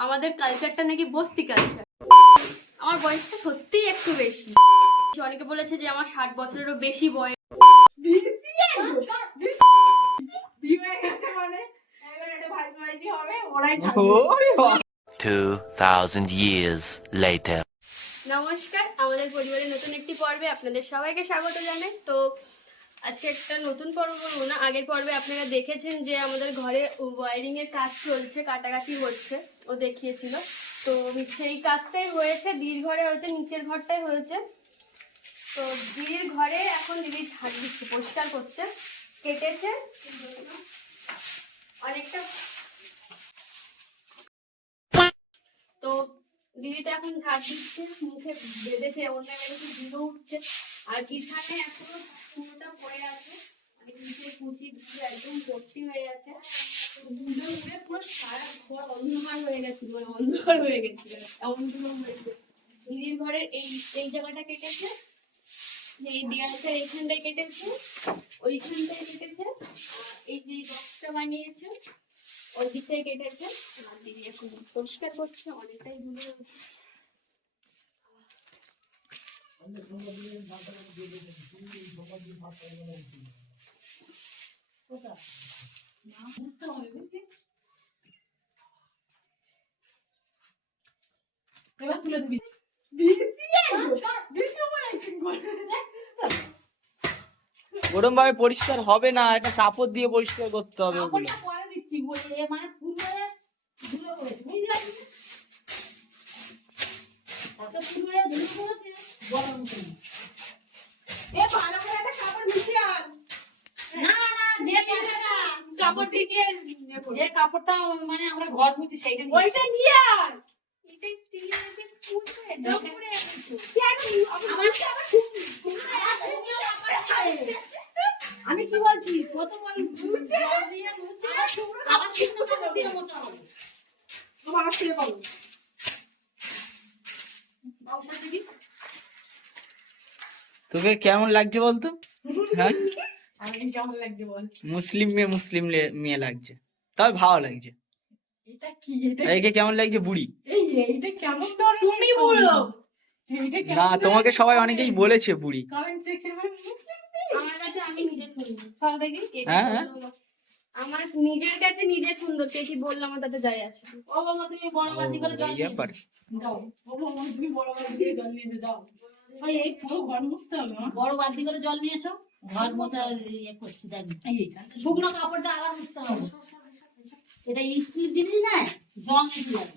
আমাদের কালচারটা নাকি বস্তি কালচার আমার বয়সটা সত্যিই একটু বেশি। অনেকে বলেছে যে আমার ষাট বছরেরও বেশি বয়স। বিয়ে গেছে এবার একটা ভাই ভাইজি হবে ওরাই থাকবে 2,000 years later. নমস্কার আমাদের পরিবারের নতুন একটি পর্বে আপনাদের সবাইকে স্বাগত জানাই। তো আজকে একটা নতুন পর্ব বলব না, আগের পর্বে আপনারা দেখেছেন যে আমাদের ঘরে ওয়ারিং এর কাজ চলছে, কাটাকাটি হচ্ছে, ও দেখিয়েছিল। তো সেই কাজটাই হয়েছে দিদির ঘরে হয়েছে, নিচের ঘরটাই হয়েছে। তো দিদির ঘরে এখন দিদি ঝাড় দিচ্ছে, পরিষ্কার করছে, কেটেছে। অনেকটা তো দিদি তো এখন ঝাড় দিচ্ছে, মুখে বেঁধেছে অন্য কিছু ধুলো উঠছে। আর বিছানে এখনও পুরোটা পড়ে আছে। মানে নিচে কুচি ধুলো একদম ভর্তি হয়ে আছে ধুলো উড়ে অন্ধকার হয়ে গেছিল অন্ধকার হয়ে গেছিল ঘরের এই এই জায়গাটা কেটেছে, এই দেয়ালটা এইখানটায় কেটেছে, ওইখানটায় কেটেছে এই যে বক্সটা বানিয়েছে ওই দিকটায় কেটেছে। পরিষ্কার করছে, অনেকটাই ধুলো বুঝতে ওরম ভাবে পরিষ্কার হবে না, একটা কাপড় দিয়ে পরিষ্কার করতে হবে ওগুলো। ধুলো পড়েছে। এ ভালো করে একটা কাপড় ভিজিয়ে আন। না না যে কাপড়টা কাপড় ভিজিয়ে যে কাপড়টা মানে আমরা ঘর মুছি সেইটা ওইটা নিয়ে আন আমি কি বলছি? প্রথম আবার শুকনো কাপড় দিয়ে হবে তোমার বাউসা দিদি? তোকে কেমন লাগছে বলতো? হ্যাঁ? কেমন লাগছে বল? মুসলিম মেয়ে মুসলিম মেয়ে লাগছে। তবে ভালো লাগছে। এটা কি? এটা একে কেমন লাগছে? বুড়ি। এই এইটা কেমন ধরে তুমি বুড়ো। না তোমাকে সবাই অনেকেই বলেছে বুড়ি। কমেন্ট সেকশনে আমার কাছে আমি নিজে সুন্দর সব দেখি হ্যাঁ, হ্যাঁ। আমার নিজের কাছে নিজে সুন্দর কে কি বলল তাতে যায় না। ও বাবা তুমি বড় বাতি করে জল নিয়ে যাও ও মনে তুমি বড় দিয়ে জল নিয়ে যাও। ভাই এই পুরো ঘর মুছতে হবে বড় বালতি করে জল নিয়ে এসো। ঘর মোছা ইয়ে করছি দেখ। শুকনো কাপড়টা আবার মুছতে হবে। এটা স্টিল জিনিস না জল নিতে হবে।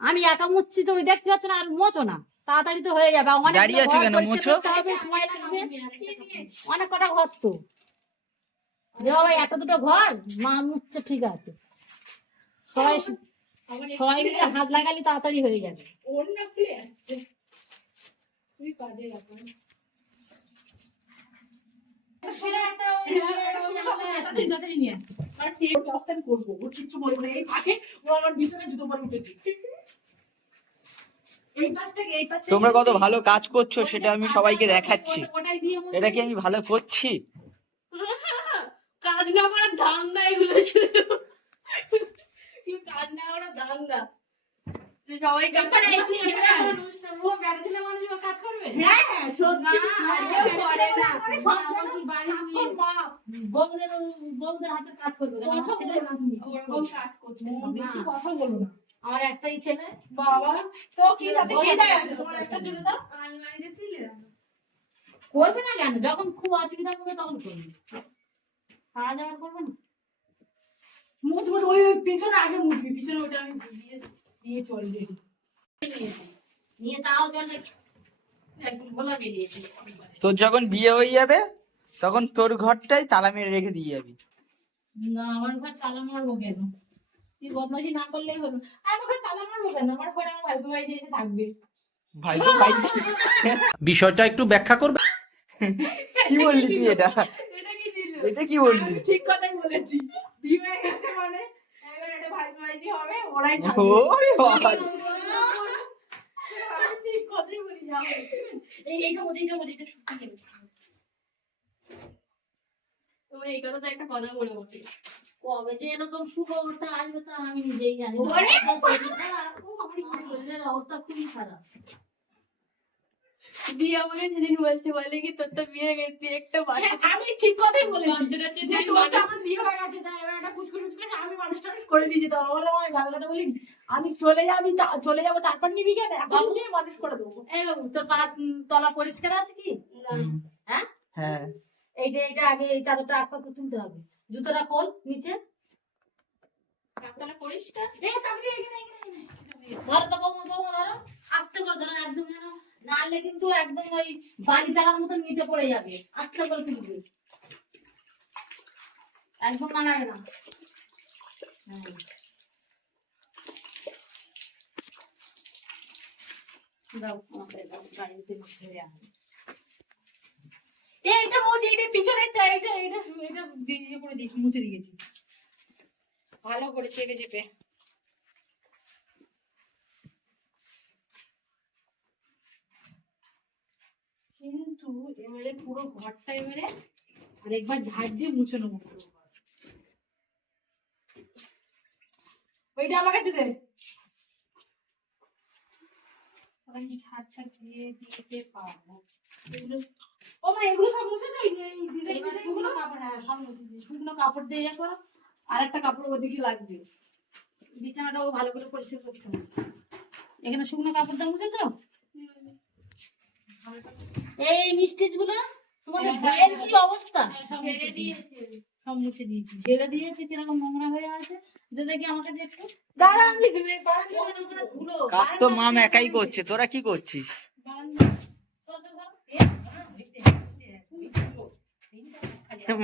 আমি একা মুছছি তুমি দেখতে পাচ্ছ না আর মোছো না। তাড়াতাড়ি তো হয়ে যাবে। অনেক দাঁড়িয়ে আছো কেন? মোছো। সময় লাগবে। অনেক কটা ঘর তো। এত দুটো ঘর। মা মুছছে ঠিক আছে। সবাই সবাই মিলে হাত লাগালে তাড়াতাড়ি হয়ে যাবে। ওর না খুলে যাচ্ছে তুই কাজে এই পাশ থেকে তোমরা কত ভালো কাজ করছ সেটা আমি সবাইকে দেখাচ্ছি। এটা কি আমি ভালো করছি? কাজ না করার ধান্দা এগুলো ছিল। কেউ কাজ না করার ধান্দা। সবাই কাজ তারপরে এই করে। ছেলেটা মানুষ, ও বেড়া ছেলে মানুষ ও কাজ করবে? হ্যাঁ হ্যাঁ সত্যি। করে না। বাবা কি বাড়ির মেয়ে, বউদের বউদের হাতে কাজ করবে না, আমার ছেলে ওরকম কাজ করছে কথা বলো না। আমার একটাই ছেলে। বাবা তো কি তাতে কি যায় তোমার একটা জন্য দাও। আলমারিতে ফেলে রাখো। করবে না কেন? যখন খুব অসুবিধা করবে তখন করবে। যাওয়ার করবে না? মুছ মুছ ওই পিছনে আগে মুছবি পিছনে ওটা আমি দিয়ে দিয়েছি অলরেডি নিয়ে তাও তোর যখন বিয়ে হয়ে যাবে তখন তোর ঘরটাই তালা মেরে রেখে দিয়ে যাবি। না আমার ঘর তালা মারবো কেন? তুই বদমাশি না করলেই হলো। আমার ঘরে তালা মারবো কেন? আমার ঘরে আমার ভাই ভাই এসে থাকবে। ভাই তো ভাই বিষয়টা একটু ব্যাখ্যা করবে? কি বললি তুই এটা? এটা কি বললি? ঠিক কথাই বলেছি। বিয়ে হয়ে গেছে মানে এবার একটা ভাই ভাইজি হবে ওরাই ওরে বাবা আমি ঠিক কথাই বলি যা এই এইটা মধ্যে এটা শুকিয়ে নেবে তোমার এই কথাটা একটা কথা মনে পড়ছে কবে যে এরকম সুখবরটা আসবে তা আমি নিজেই জানি শরীরের অবস্থা খুবই খারাপ। দিয়ে আমাকে সেদিন বলছে বলে কি তোর তো বিয়ে হয়ে গেছে একটা বাচ্চা হ্যাঁ, আমি ঠিক কথাই বলেছি। যে তোমার তো আমার বিয়ে হয়ে গেছে তাই এবার একটা কুচকুচ কুচকুচ আমি মানুষ টানুষ করে দিয়ে যেতাম বলে আমার গাল কথা বলি আমি চলে যাবি চলে যাব তারপর নিবি কেন? এখন নিয়ে মানুষ করে দেবো। এই বাবু তোর পা তলা পরিষ্কার আছে কি? হ্যাঁ? হ্যাঁ। এইটা এইটা আগে এই চাদরটা আস্তে আস্তে তুলতে হবে। জুতোটা খোল নিচে। তাহলে পরিষ্কার। এই তাড়াতাড়ি এখানে এখানে, এখানে ধরো তো বৌমা বৌমা ধরো। আস্তে করে ধরো একদম যেন নাহলে কিন্তু একদম ওই বাড়ি চালার মতন নিচে পড়ে যাবে। আস্তে করে তুলবে। একদম নাড়াবে না এইটা এইটা এটা ইয়ে করে দিয়েছি, মুছে দিয়েছি। ভালো করে চেপে চেপে। কিন্তু এবারে পুরো ঘরটা এবারে আরেকবার ঝাড় দিয়ে মুছে নেব পুরো ওইটা আমার কাছে দে। আমি ঝাড় ঝাড় দিয়ে দিতে পারব। এগুলো ও মা এগুলো সব মুছেছো এই যে এই ডিজাইন এবার ডিজাইন শুকনো কাপড় হ্যাঁ সব মুছে দিই। শুকনো কাপড় দিয়ে ইয়ে করো আর একটা কাপড় ওদিকে লাগবে। বিছানাটাও ভালো করে পরিষ্কার করতে হবে। এখানে শুকনো কাপড় দিয়ে মুছেছো এই মিষ্টিজগুলো তোমাদের গায়ের কি অবস্থা? সব মুছে দিয়েছি। দিয়েছে। কীরকম নোংরা হয়ে আছে? দেখি আমার কাছে একটু। দাঁড়া আমি তুমি বারান্দা ওখানে ওখানে ধুলো। কাজ তো মাম একাই করছে তোরা কি করছিস।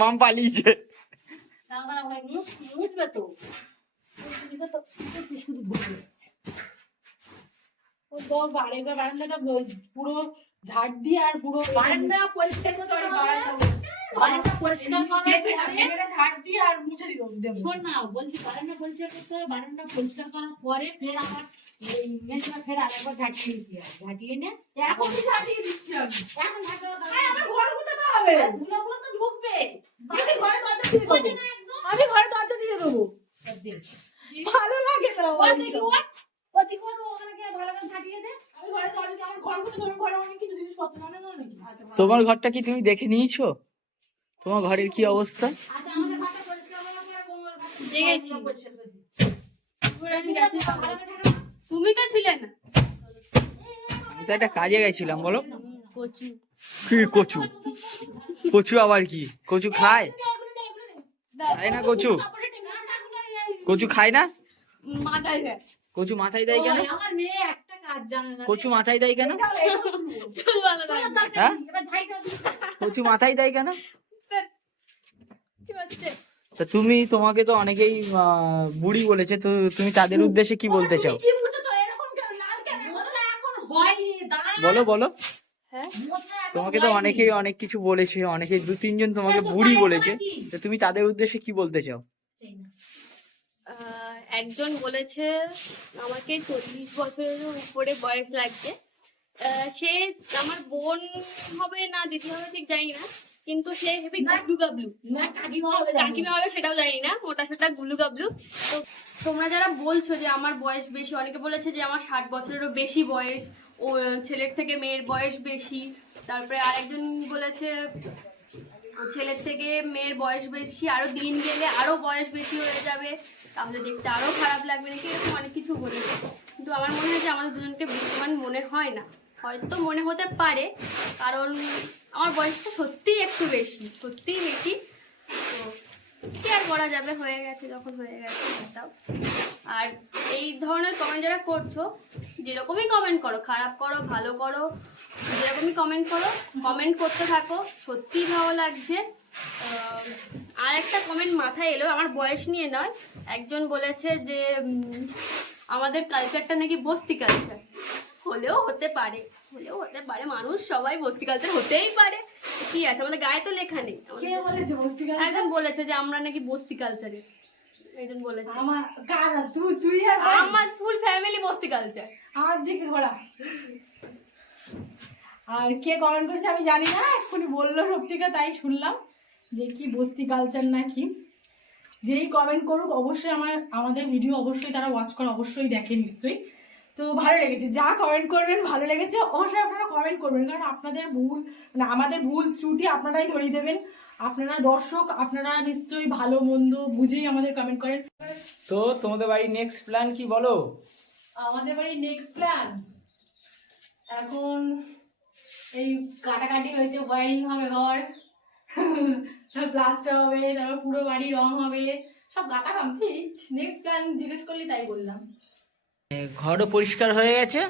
মাম পালিয়েছে। দাঁড়া, ভাই, মুছবে তো। শুধু যাচ্ছে তো বারেকবার বারান্দাটা পুরো ঝাড় দিয়ে আর পুরো বারান্দা পরিষ্কার করতে বারান্দা বারান্দা পরিষ্কার করার ঝাড় দিয়ে আর মুছে দিল শোন না বলছি বারান্দা পরিষ্কার করতে হবে বারান্দা পরিষ্কার করার পরে ফের আমার এই ফের আরেকবার ঝাঁটিয়ে দিতে ঝাঁটিয়ে নে এখন কি দিচ্ছি আমি? এখন ঝাঁটাও আমার ঘর মুছাতে হবে। ধুলোগুলো তো ঢুকবে। আমি ঘরে দরজা দিয়ে দেবো। আমি ঘরে দরজা দিয়ে দেবো। ভালো লাগে না ওদিকে ওদিকে ভালো করে ঝাঁটিয়ে দে। আমি ঘরে দরজা দিয়ে আমার ঘর মুছাতে হবে ঘরে অনেক কিছু জিনিসপত্র মানে না নাকি? আচ্ছা তোমার ঘরটা কি তুমি দেখে নিয়েছো? তোমার ঘরের কি অবস্থা? আচ্ছা আমাদের ঘরটা পরিষ্কার করার পরে তোমার ঘরটা দেখেছি। পরিষ্কার করে দিচ্ছি আমি গেছি। তুমি তো ছিলে না। আমি তো একটা কাজে গেছিলাম বলো। কচু। কি কচু? কচু আবার কি? কচু খায়। খায় না কচু। কচু খায় না? মাথায় দেয় কচু মাথায় দেয় কেন? আমার মেয়ে একটা কাজ জানে না কচু মাথায় দেয় কেন? হ্যাঁ? কচু মাথায় দেয় কেন? তা তুমি তোমাকে তো অনেকেই বুড়ি বলেছে। তো তুমি তাদের উদ্দেশ্যে কি বলতে চাও। বলো। বলো হ্যাঁ? তোমাকে তো। অনেকেই অনেক কিছু বলেছে। অনেকে দু তিনজন তোমাকে বুড়ি বলেছে। তো তুমি তাদের উদ্দেশ্যে কি বলতে চাও? আহ, একজন বলেছে আমাকে চল্লিশ বছরের উপরে বয়স লাগছে। সে আমার বোন হবে না দিদি হবে ঠিক জানি না। কিন্তু সে হেবি গাবলু। গাবলু কাকিমা হবে সেটাও জানি না মোটা সোটা গুলু গাবলু। তো তোমরা যারা বলছো যে আমার বয়স বেশি অনেকে বলেছে যে আমার ষাট বছরেরও বেশি বয়স ও ছেলের থেকে মেয়ের বয়স বেশি। তারপরে আরেকজন বলেছে ছেলের থেকে মেয়ের বয়স বেশি আরও দিন গেলে আরও বয়স বেশি হয়ে যাবে। তাহলে দেখতে আরও খারাপ লাগবে নাকি? এরকম অনেক কিছু বলেছে। কিন্তু আমার মনে হয় যে আমাদের দুজনকে বিদ্যমান মনে হয় না। হয়তো মনে হতে পারে, কারণ আমার বয়সটা সত্যিই একটু বেশি, সত্যিই বেশি। তো কি আর করা যাবে? হয়ে গেছে যখন হয়ে গেছে, তাও। আর এই ধরনের কমেন্ট যারা করছ, যেরকমই কমেন্ট করো, খারাপ করো, ভালো করো, যেরকমই কমেন্ট করো কমেন্ট করতে থাকো, সত্যিই ভালো লাগছে। আর একটা কমেন্ট মাথায় এলো আমার বয়স নিয়ে নয়। একজন বলেছে যে আমাদের কালচারটা নাকি বস্তি কালচার হলেও হতে পারে হলেও হতে পারে। মানুষ সবাই বস্তি কালচার হতেই পারে। কি আছে? আমাদের গায়ে তো লেখা নেই? একজন বলেছে যে আমরা নাকি বস্তি কালচারের একজন বলেছে। আমার তুই তুই আর আমার ফুল ফ্যামিলি বস্তি কালচার আমার দিকে ঘোরা। আর কে কমেন্ট করেছে আমি জানি না এক্ষুনি বলল সত্যিকা তাই শুনলাম। যে কি বস্তি কালচার না কি যেই কমেন্ট করুক অবশ্যই আমার আমাদের ভিডিও অবশ্যই তারা ওয়াচ করে অবশ্যই দেখে নিশ্চয়ই। তো ভালো লেগেছে যা কমেন্ট করবেন ভালো লেগেছে অবশ্যই আপনারা কমেন্ট করবেন কারণ আপনাদের ভুল মানে আমাদের ভুল ত্রুটি আপনারাই ধরিয়ে দেবেন। আপনারা দর্শক আপনারা নিশ্চয়ই ভালো মন্দ বুঝেই আমাদের কমেন্ট করেন। তো তোমাদের বাড়ির নেক্সট প্ল্যান কি বলো? আমাদের বাড়ির নেক্সট প্ল্যান এখন এই কাটাকাটি হয়েছে ওয়ারিং হবে ঘর। প্লাস্টার হবে তারপর পুরো বাড়ি রং হবে সব গাতা কমপ্লিট নেক্সট প্ল্যান জিজ্ঞেস করলি তাই বললাম। ঘরও পরিষ্কার হয়ে গেছে?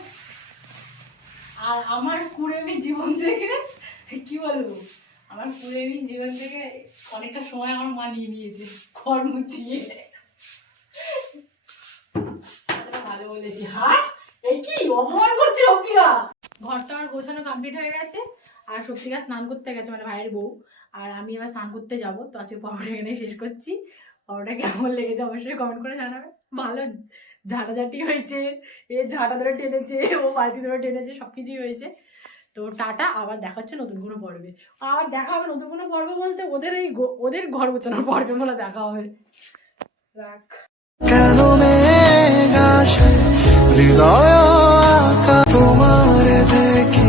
আর আমার কুড়েমি জীবন থেকে কি বলব? আমার কুড়েমি জীবন থেকে অনেকটা সময় আমার মানিয়ে নিয়েছে ঘর মুছিয়ে। ভালো বলেছি। হাস এই কি অপমান করছে শক্তিকা ঘরটা আমার গোছানো কমপ্লিট হয়ে গেছে আর শক্তিকা স্নান করতে গেছে মানে ভাইয়ের বউ। আর আমি এবার স্নান করতে যাব। তো আজকে পরোটা এখানে শেষ করছি। পরোটা কেমন লেগেছে অবশ্যই কমেন্ট করে জানাবে। ভালো ঝাঁটাঝাঁটি হয়েছে, এ ঝাঁটা ধরে টেনেছে, ও বালতি ধরে টেনেছে সব কিছুই হয়েছে। তো টাটা, আবার দেখাচ্ছে নতুন কোনো পর্বে। আবার দেখা হবে নতুন কোনো পর্ব বলতে ওদের এই ওদের ঘর গোছানোর পর্বে মনে দেখা হবে। রাখ। কেন মেঘ আসে? হৃদয় তোমার দেখে